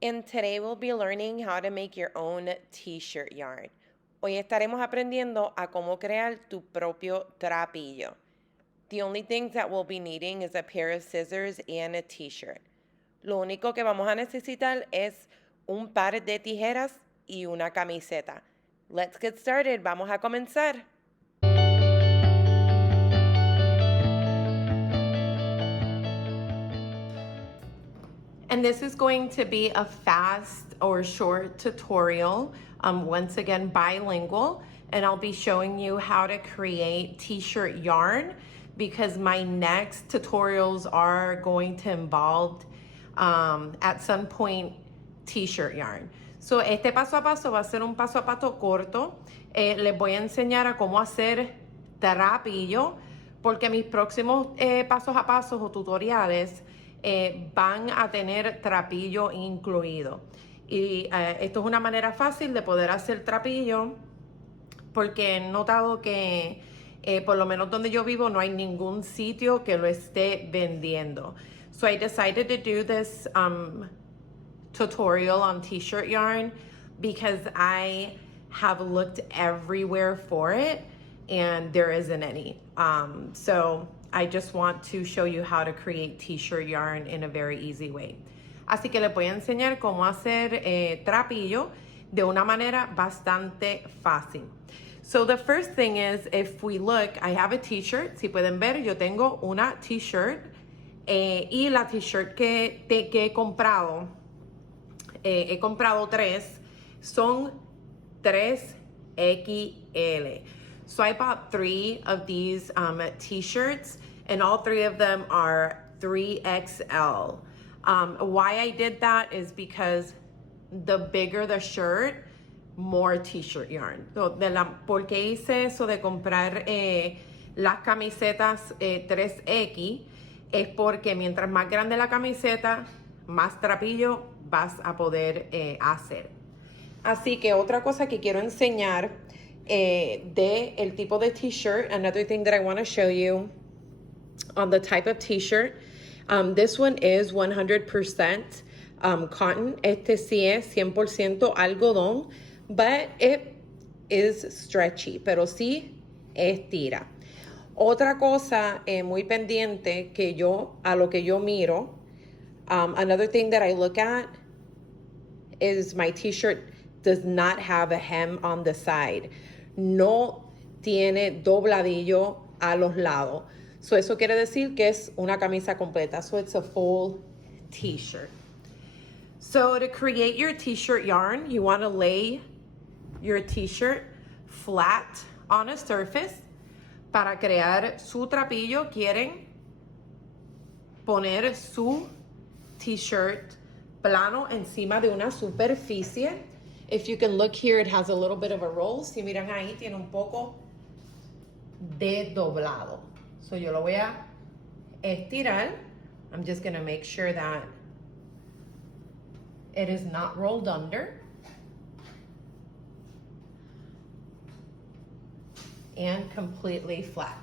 And today we'll be learning how to make your own t-shirt yarn. Hoy estaremos aprendiendo a cómo crear tu propio trapillo. The only things that we'll be needing is a pair of scissors and a t-shirt. Lo único que vamos a necesitar es un par de tijeras y una camiseta. Let's get started. Vamos a comenzar. And this is going to be a fast or short tutorial, once again bilingual, and I'll be showing you how to create t-shirt yarn because my next tutorials are going to involve at some point t-shirt yarn. So este paso a paso va a ser un paso a paso corto. Les voy a enseñar a cómo hacer trapillo porque mis próximos pasos a pasos o tutoriales van a tener trapillo incluido. Y esto es una manera fácil de poder hacer trapillo porque he notado que por lo menos donde yo vivo no hay ningún sitio que lo esté vendiendo. So I decided to do this tutorial on t-shirt yarn because I have looked everywhere for it and there isn't any. So I just want to show you how to create t-shirt yarn in a very easy way. Así que les voy a enseñar cómo hacer trapillo de una manera bastante fácil. So the first thing is, if we look, I have a t-shirt. Si pueden ver, yo tengo una t-shirt y la t-shirt que he comprado tres, son 3XL. So I bought 3 of these t-shirts and all 3 of them are 3XL. Why I did that is because the bigger the shirt, more t-shirt yarn. So ¿por qué hice eso de comprar las camisetas 3X? Es porque mientras más grande la camiseta, más trapillo vas a poder hacer. Así que otra cosa que quiero enseñar de el tipo de t-shirt, another thing that I want to show you on the type of t-shirt, this one is 100% cotton. Este sí es 100% algodón, but it is stretchy, pero sí estira. Otra cosa muy pendiente que a lo que yo miro, another thing that I look at is my t-shirt does not have a hem on the side. No tiene dobladillo a los lados. So eso quiere decir que es una camisa completa. So it's a full t-shirt. So to create your t-shirt yarn, you want to lay your t-shirt flat on a surface. Para crear su trapillo, quieren poner su t-shirt plano encima de una superficie. If you can look here, it has a little bit of a roll. Si miran ahí, tiene un poco de doblado. So yo lo voy a estirar. I'm just going to make sure that it is not rolled under. And completely flat.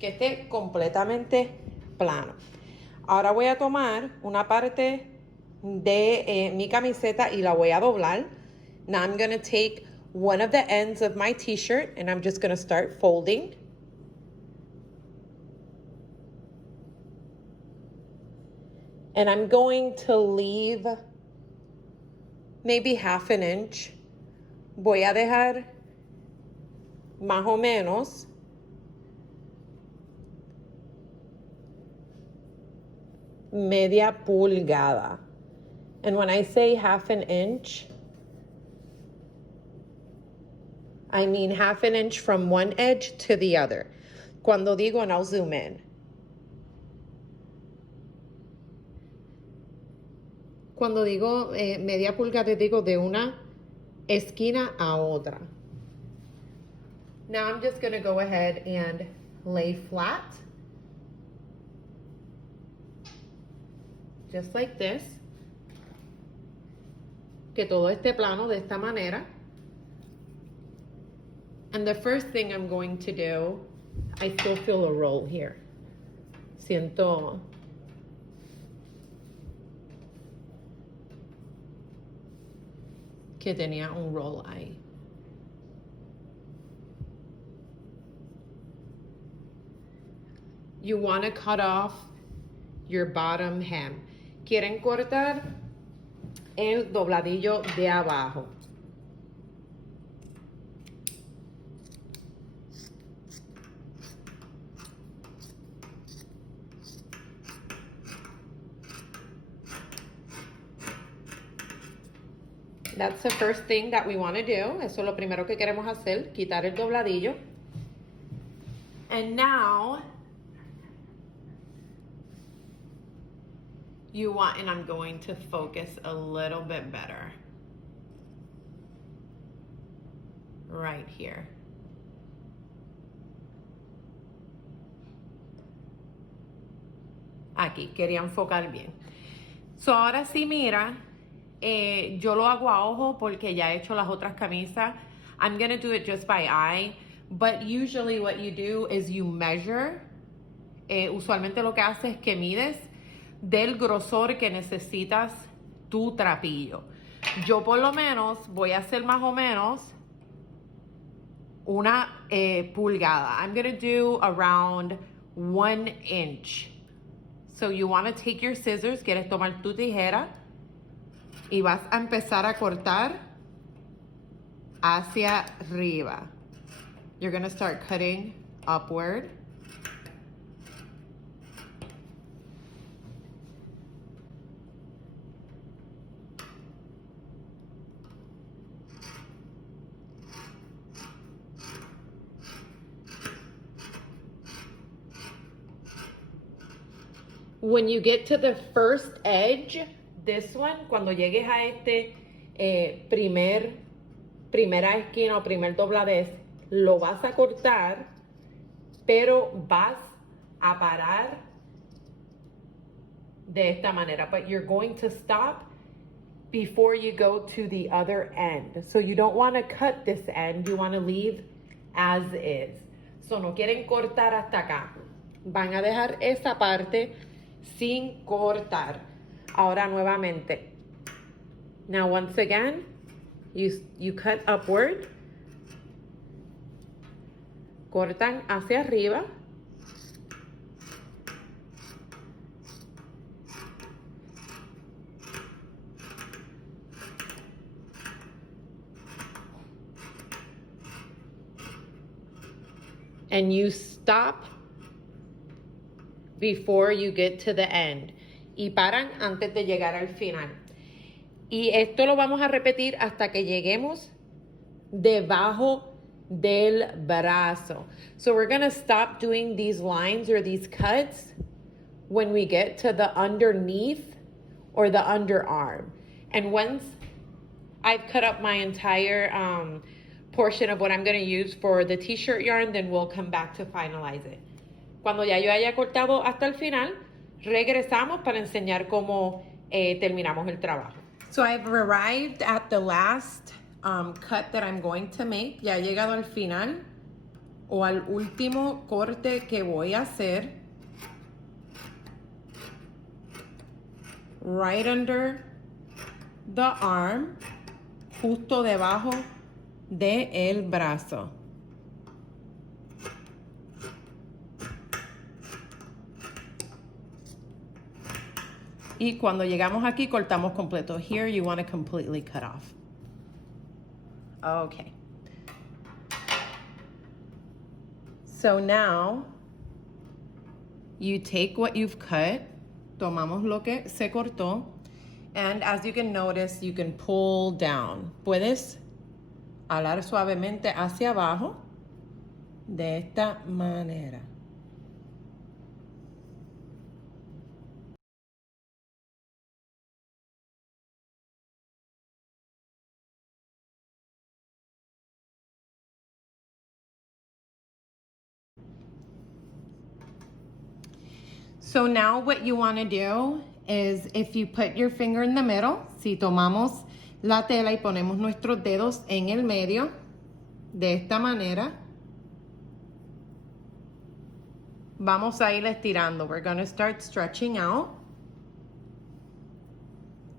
Que esté completamente plano. Ahora voy a tomar una parte de mi camiseta y la voy a doblar. Now I'm going to take one of the ends of my t-shirt and I'm just going to start folding. And I'm going to leave maybe half an inch. Voy a dejar más o menos media pulgada. And when I say half an inch, I mean half an inch from one edge to the other. Cuando digo, and I'll zoom in. Cuando digo media pulgada, digo de una esquina a otra. Now I'm just going to go ahead and lay flat. Just like this. Que todo esté plano de esta manera. And the first thing I'm going to do, I still feel a roll here. Siento que tenía un roll ahí. You want to cut off your bottom hem. Quieren cortar el dobladillo de abajo. That's the first thing that we want to do. Eso es lo primero que queremos hacer, quitar el dobladillo. And now, you want, and I'm going to focus a little bit better. Right here. Aquí, quería enfocar bien. So, ahora sí, mira, yo lo hago a ojo porque ya he hecho las otras camisas. I'm going to do it just by eye. But usually what you do is you measure. Usualmente lo que haces es que mides del grosor que necesitas tu trapillo. Yo por lo menos voy a hacer más o menos una pulgada. I'm going to do around 1 inch. So you want to take your scissors, quieres tomar tu tijera y vas a empezar a cortar hacia arriba. You're going to start cutting upward. When you get to the first edge, this one, cuando llegues a este primera esquina o primer dobladez, lo vas a cortar, pero vas a parar de esta manera. But you're going to stop before you go to the other end. So you don't want to cut this end, you want to leave as is. So no quieren cortar hasta acá. Van a dejar esa parte sin cortar. Ahora nuevamente. Now once again, you cut upward. Cortan hacia arriba. And you stop before you get to the end. Y paran antes de llegar al final. Y esto lo vamos a repetir hasta que lleguemos debajo del brazo. So we're going to stop doing these lines or these cuts when we get to the underneath or the underarm. And once I've cut up my entire portion of what I'm going to use for the t-shirt yarn, then we'll come back to finalize it. Cuando ya yo haya cortado hasta el final, regresamos para enseñar cómo terminamos el trabajo. So I've arrived at the last cut that I'm going to make. Ya he llegado al final o al último corte que voy a hacer. Right under the arm, justo debajo de el brazo. Y cuando llegamos aquí, cortamos completo. Here, you want to completely cut off. Okay. So now, you take what you've cut. Tomamos lo que se cortó. And as you can notice, you can pull down. Puedes alar suavemente hacia abajo de esta manera. So now what you want to do is if you put your finger in the middle, si tomamos la tela y ponemos nuestros dedos en el medio, de esta manera, vamos a ir estirando. We're going to start stretching out,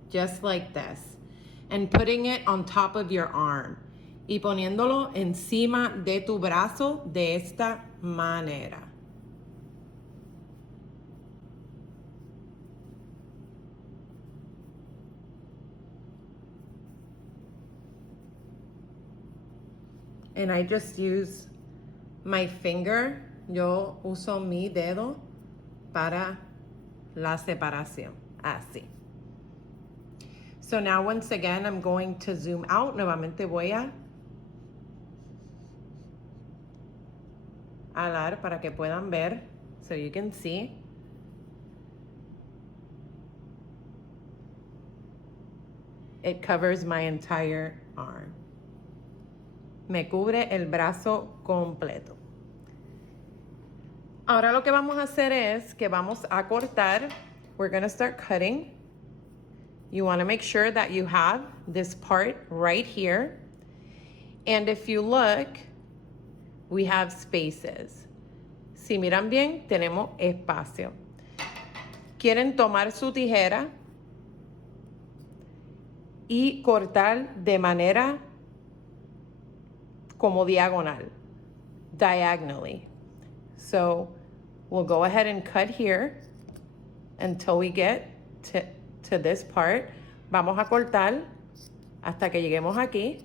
just like this. and putting it on top of your arm. Y poniéndolo encima de tu brazo de esta manera. And I just use my finger. Yo uso mi dedo para la separación. Así. So now once again, I'm going to zoom out. Nuevamente voy a alar para que puedan ver. So you can see. It covers my entire arm. Me cubre el brazo completo. Ahora lo que vamos a hacer es que vamos a cortar. We're going to start cutting. You want to make sure that you have this part right here. And if you look, we have spaces. Si miran bien, tenemos espacio. Quieren tomar su tijera y cortar de manera como diagonal, diagonally. So we'll go ahead and cut here until we get to this part. Vamos a cortar hasta que lleguemos aquí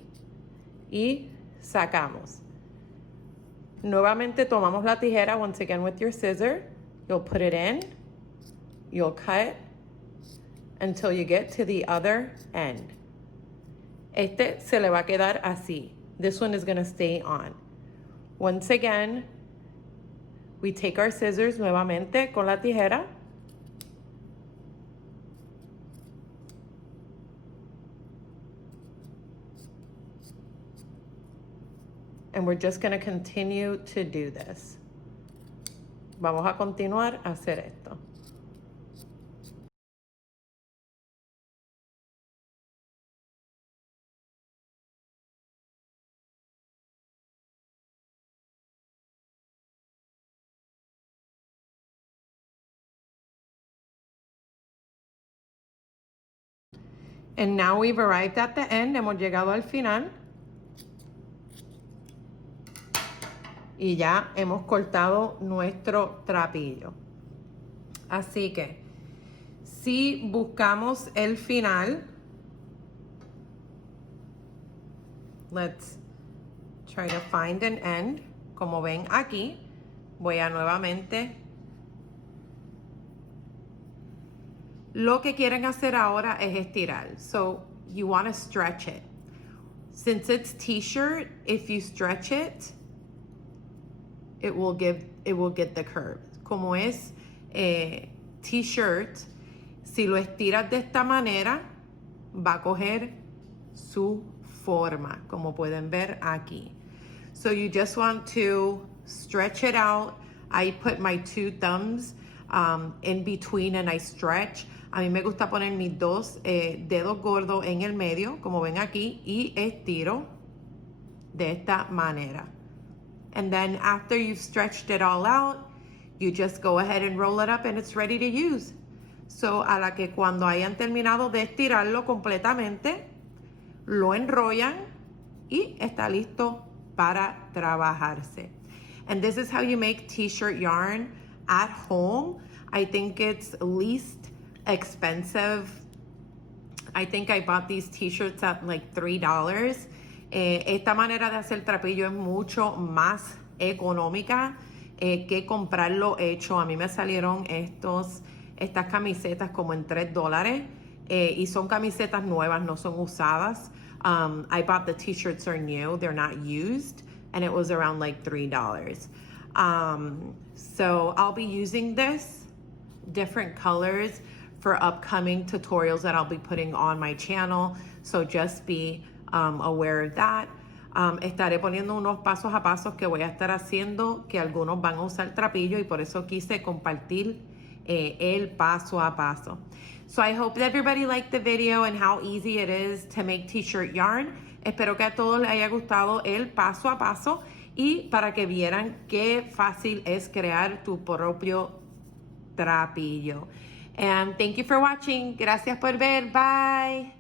y sacamos. Nuevamente tomamos la tijera, once again with your scissor. You'll put it in, you'll cut until you get to the other end. Este se le va a quedar así. This one is going to stay on. Once again, we take our scissors nuevamente con la tijera. And we're just going to continue to do this. Vamos a continuar a hacer esto. And now we've arrived at the end. Hemos llegado al final. Y ya hemos cortado nuestro trapillo. Así que, si buscamos el final, let's try to find an end. Como ven aquí, voy a nuevamente. Lo que quieren hacer ahora es estirar. So you want to stretch it. Since it's t-shirt, if you stretch it, it will get the curve. Como es t-shirt, si lo estiras de esta manera, va a coger su forma, como pueden ver aquí. So you just want to stretch it out. I put my two thumbs in between and I stretch. A mí me gusta poner mis dos dedos gordos en el medio, como ven aquí, y estiro de esta manera. And then after you've stretched it all out, you just go ahead and roll it up and it's ready to use. So a la que cuando hayan terminado de estirarlo completamente, lo enrollan y está listo para trabajarse. And this is how you make t-shirt yarn at home. I think it's least expensive. I think I bought these t-shirts at like $3. Esta manera de hacer trapillo es mucho más económica que comprarlo hecho. A mí me salieron estas camisetas como en $3 y son camisetas nuevas, no son usadas. I bought the t-shirts are new, they're not used, and it was around like $3. So I'll be using this, different colors, for upcoming tutorials that I'll be putting on my channel. So just be aware of that. Estaré poniendo unos pasos a pasos que voy a estar haciendo, que algunos van a usar trapillo y por eso quise compartir el paso a paso. So I hope that everybody liked the video and how easy it is to make t-shirt yarn. Espero que a todos les haya gustado el paso a paso y para que vieran qué fácil es crear tu propio trapillo. And thank you for watching. Gracias por ver. Bye.